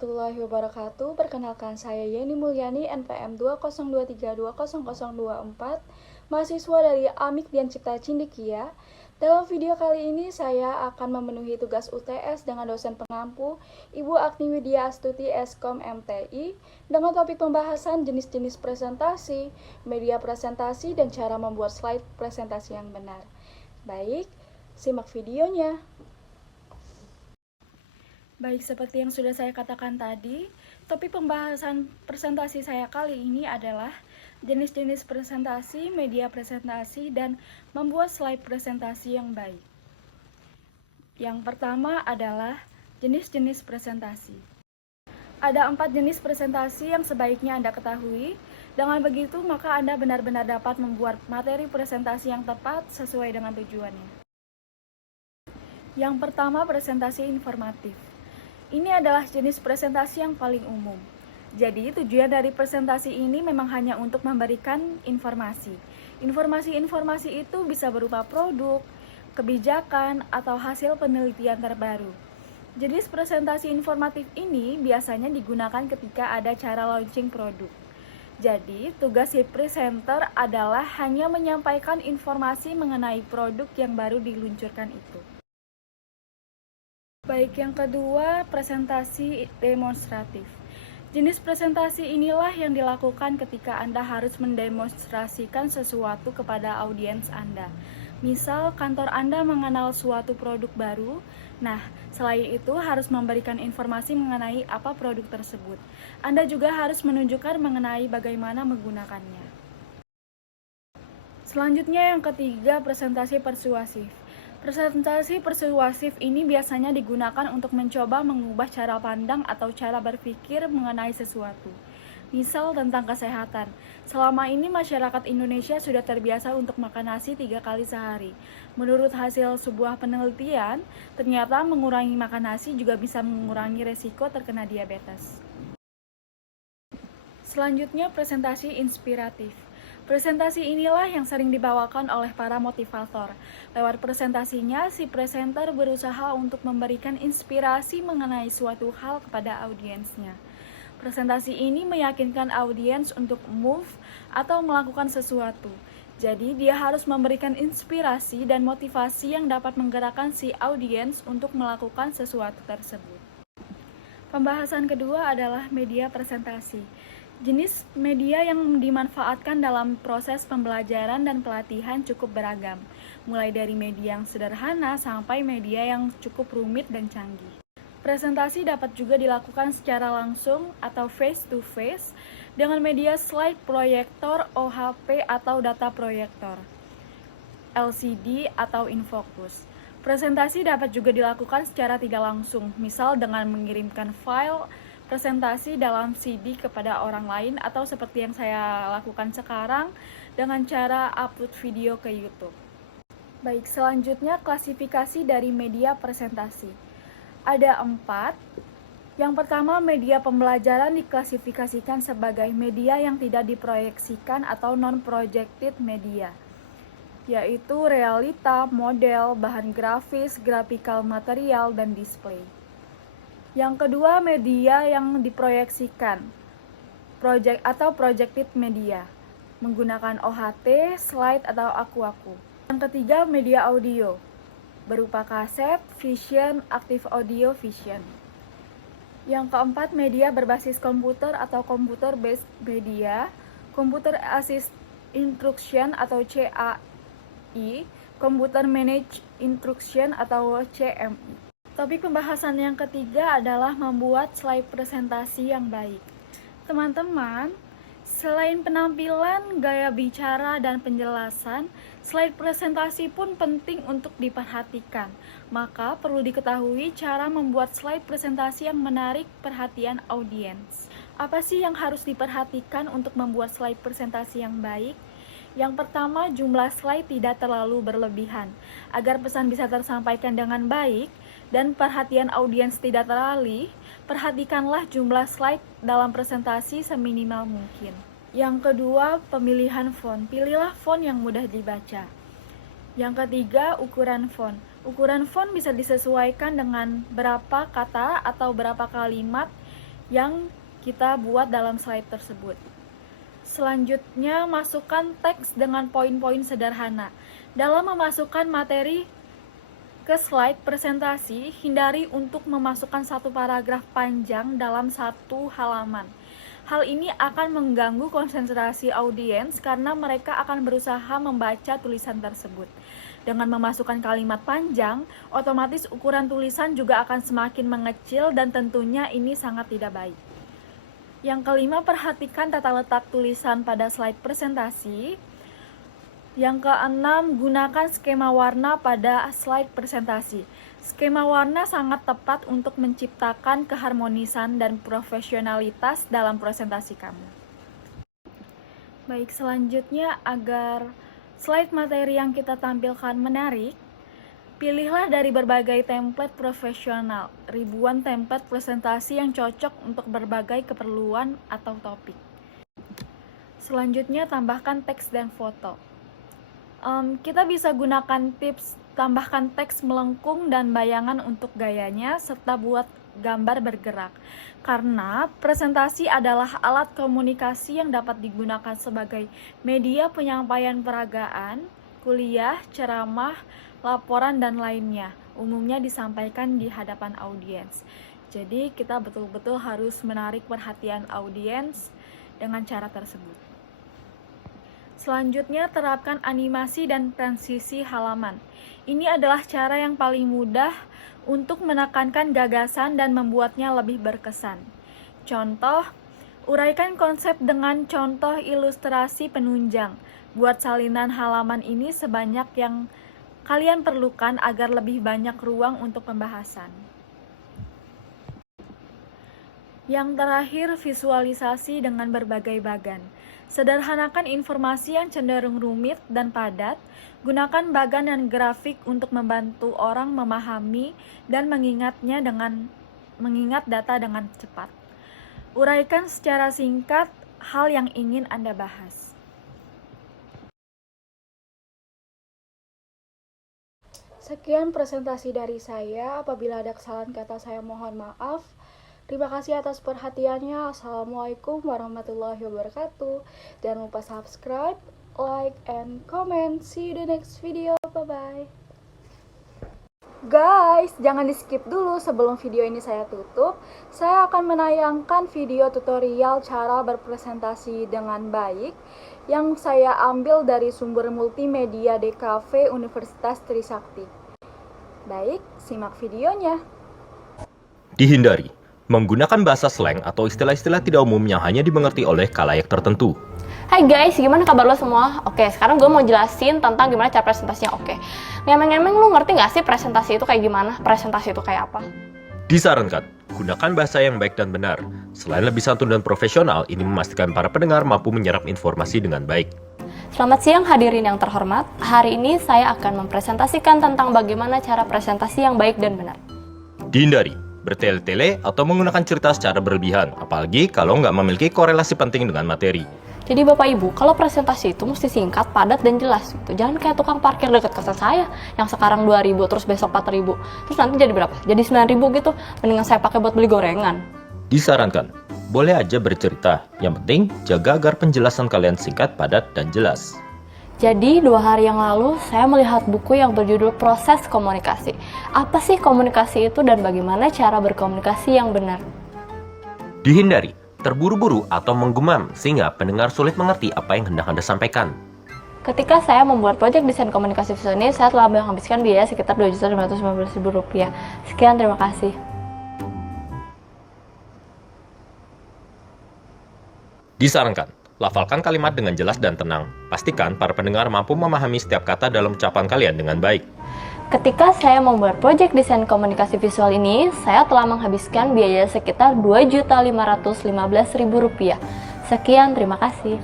warahmatullahi wabarakatuh. Perkenalkan saya Yeni Mulyani, NPM 202320024, mahasiswa dari Amik Dian Cipta Cindikia. Dalam video kali ini saya akan memenuhi tugas UTS dengan dosen pengampu Ibu Agni Widya Astuti Eskom MTI dengan topik pembahasan jenis-jenis presentasi, media presentasi, dan cara membuat slide presentasi yang benar. Baik, simak videonya. Baik, seperti yang sudah saya katakan tadi, topik pembahasan presentasi saya kali ini adalah jenis-jenis presentasi, media presentasi, dan membuat slide presentasi yang baik. Yang pertama adalah jenis-jenis presentasi. Ada 4 jenis presentasi yang sebaiknya Anda ketahui. Dengan begitu, maka Anda benar-benar dapat membuat materi presentasi yang tepat sesuai dengan tujuannya. Yang pertama, presentasi informatif. Ini adalah jenis presentasi yang paling umum. Jadi, tujuan dari presentasi ini memang hanya untuk memberikan informasi. Informasi-informasi itu bisa berupa produk, kebijakan, atau hasil penelitian terbaru. Jenis presentasi informatif ini biasanya digunakan ketika ada acara launching produk. Jadi, tugas si presenter adalah hanya menyampaikan informasi mengenai produk yang baru diluncurkan itu. Baik, yang kedua, presentasi demonstratif. Jenis presentasi inilah yang dilakukan ketika Anda harus mendemonstrasikan sesuatu kepada audiens Anda. Misal, kantor Anda mengenal suatu produk baru. Nah, selain itu harus memberikan informasi mengenai apa produk tersebut. Anda juga harus menunjukkan mengenai bagaimana menggunakannya. Selanjutnya yang ketiga, presentasi persuasif. Presentasi persuasif ini biasanya digunakan untuk mencoba mengubah cara pandang atau cara berpikir mengenai sesuatu. Misal tentang kesehatan. Selama ini masyarakat Indonesia sudah terbiasa untuk makan nasi 3 kali sehari. Menurut hasil sebuah penelitian, ternyata mengurangi makan nasi juga bisa mengurangi resiko terkena diabetes. Selanjutnya, presentasi inspiratif. Presentasi inilah yang sering dibawakan oleh para motivator. Lewat presentasinya, si presenter berusaha untuk memberikan inspirasi mengenai suatu hal kepada audiensnya. Presentasi ini meyakinkan audiens untuk move atau melakukan sesuatu. Jadi, dia harus memberikan inspirasi dan motivasi yang dapat menggerakkan si audiens untuk melakukan sesuatu tersebut. Pembahasan kedua adalah media presentasi. Jenis media yang dimanfaatkan dalam proses pembelajaran dan pelatihan cukup beragam, mulai dari media yang sederhana sampai media yang cukup rumit dan canggih. Presentasi dapat juga dilakukan secara langsung atau face-to-face dengan media slide proyektor, OHP atau data proyektor, LCD atau infocus. Presentasi dapat juga dilakukan secara tidak langsung, misal dengan mengirimkan file presentasi dalam CD kepada orang lain atau seperti yang saya lakukan sekarang dengan cara upload video ke YouTube. Baik, selanjutnya klasifikasi dari media presentasi. Ada 4. Yang pertama, media pembelajaran diklasifikasikan sebagai media yang tidak diproyeksikan atau non-projected media, yaitu realita, model, bahan grafis, graphical material, dan display. Yang kedua, media yang diproyeksikan, projected media, menggunakan OHT, slide, atau aku-aku. Yang ketiga, media audio, berupa kaset, vision, active audio, vision. Yang keempat, media berbasis komputer atau computer-based media, computer assist instruction atau CAI, computer managed instruction atau CMI. Topik pembahasan yang ketiga adalah membuat slide presentasi yang baik. Teman-teman, selain penampilan, gaya bicara, dan penjelasan, slide presentasi pun penting untuk diperhatikan. Maka perlu diketahui cara membuat slide presentasi yang menarik perhatian audiens. Apa sih yang harus diperhatikan untuk membuat slide presentasi yang baik? Yang pertama, jumlah slide tidak terlalu berlebihan. Agar pesan bisa tersampaikan dengan baik dan perhatian audiens tidak teralih, perhatikanlah jumlah slide dalam presentasi seminimal mungkin. Yang kedua, pemilihan font. Pilihlah font yang mudah dibaca. Yang ketiga, ukuran font. Ukuran font bisa disesuaikan dengan berapa kata atau berapa kalimat yang kita buat dalam slide tersebut. Selanjutnya, masukkan teks dengan poin-poin sederhana. Dalam memasukkan materi ke slide presentasi, hindari untuk memasukkan satu paragraf panjang dalam satu halaman. Hal ini akan mengganggu konsentrasi audiens karena mereka akan berusaha membaca tulisan tersebut. Dengan memasukkan kalimat panjang, otomatis ukuran tulisan juga akan semakin mengecil dan tentunya ini sangat tidak baik. Yang kelima, perhatikan tata letak tulisan pada slide presentasi. Yang keenam, gunakan skema warna pada slide presentasi. Skema warna sangat tepat untuk menciptakan keharmonisan dan profesionalitas dalam presentasi kamu. Baik, selanjutnya agar slide materi yang kita tampilkan menarik, pilihlah dari berbagai template profesional, ribuan template presentasi yang cocok untuk berbagai keperluan atau topik. Selanjutnya, tambahkan teks dan foto. Kita bisa gunakan tips tambahkan teks melengkung dan bayangan untuk gayanya, serta buat gambar bergerak. Karena presentasi adalah alat komunikasi yang dapat digunakan sebagai media penyampaian peragaan, kuliah, ceramah, laporan, dan lainnya. Umumnya disampaikan di hadapan audiens. Jadi kita betul-betul harus menarik perhatian audiens dengan cara tersebut. Selanjutnya, terapkan animasi dan transisi halaman. Ini adalah cara yang paling mudah untuk menekankan gagasan dan membuatnya lebih berkesan. Contoh, uraikan konsep dengan contoh ilustrasi penunjang. Buat salinan halaman ini sebanyak yang kalian perlukan agar lebih banyak ruang untuk pembahasan. Yang terakhir, visualisasi dengan berbagai bagan. Sederhanakan informasi yang cenderung rumit dan padat. Gunakan bagan dan grafik untuk membantu orang memahami dan mengingat data dengan cepat. Uraikan secara singkat hal yang ingin Anda bahas. Sekian presentasi dari saya. Apabila ada kesalahan kata, saya mohon maaf. Terima kasih atas perhatiannya. Assalamualaikum warahmatullahi wabarakatuh. Jangan lupa subscribe, like, and comment. See you the next video. Bye-bye. Guys, jangan di skip dulu. Sebelum video ini saya tutup, saya akan menayangkan video tutorial cara berpresentasi dengan baik yang saya ambil dari sumber multimedia DKV Universitas Trisakti. Baik, simak videonya. Dihindari menggunakan bahasa slang atau istilah-istilah tidak umum yang hanya dimengerti oleh khalayak tertentu. Hai guys, gimana kabar lo semua? Oke, sekarang gue mau jelasin tentang gimana cara presentasinya. Oke, ngemeng-ngemeng, lu ngerti gak sih presentasi itu kayak gimana? Presentasi itu kayak apa? Disarankan, gunakan bahasa yang baik dan benar. Selain lebih santun dan profesional, ini memastikan para pendengar mampu menyerap informasi dengan baik. Selamat siang hadirin yang terhormat. Hari ini saya akan mempresentasikan tentang bagaimana cara presentasi yang baik dan benar. Dihindari bertele-tele atau menggunakan cerita secara berlebihan, apalagi kalau nggak memiliki korelasi penting dengan materi. Jadi Bapak Ibu, kalau presentasi itu mesti singkat, padat, dan jelas gitu. Jangan kayak tukang parkir dekat kosan saya yang sekarang 2.000, terus besok 4.000, terus nanti jadi berapa? Jadi 9.000 gitu. Mendingan saya pakai buat beli gorengan. Disarankan, boleh aja bercerita. Yang penting, jaga agar penjelasan kalian singkat, padat, dan jelas. Jadi 2 hari yang lalu saya melihat buku yang berjudul Proses Komunikasi. Apa sih komunikasi itu dan bagaimana cara berkomunikasi yang benar? Dihindari terburu-buru atau menggumam sehingga pendengar sulit mengerti apa yang hendak Anda sampaikan. Ketika saya membuat proyek desain komunikasi visual ini, saya telah menghabiskan biaya sekitar Rp2.519.000. Sekian, terima kasih. Disarankan, lafalkan kalimat dengan jelas dan tenang. Pastikan para pendengar mampu memahami setiap kata dalam ucapan kalian dengan baik. Ketika saya membuat proyek desain komunikasi visual ini, saya telah menghabiskan biaya sekitar Rp2.515.000. Sekian, terima kasih.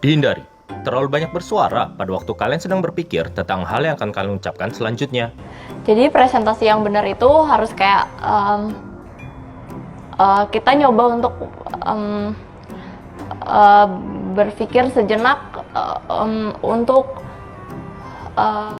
Dihindari terlalu banyak bersuara pada waktu kalian sedang berpikir tentang hal yang akan kalian ucapkan selanjutnya. Jadi presentasi yang benar itu harus kayak kita nyoba untuk berpikir sejenak untuk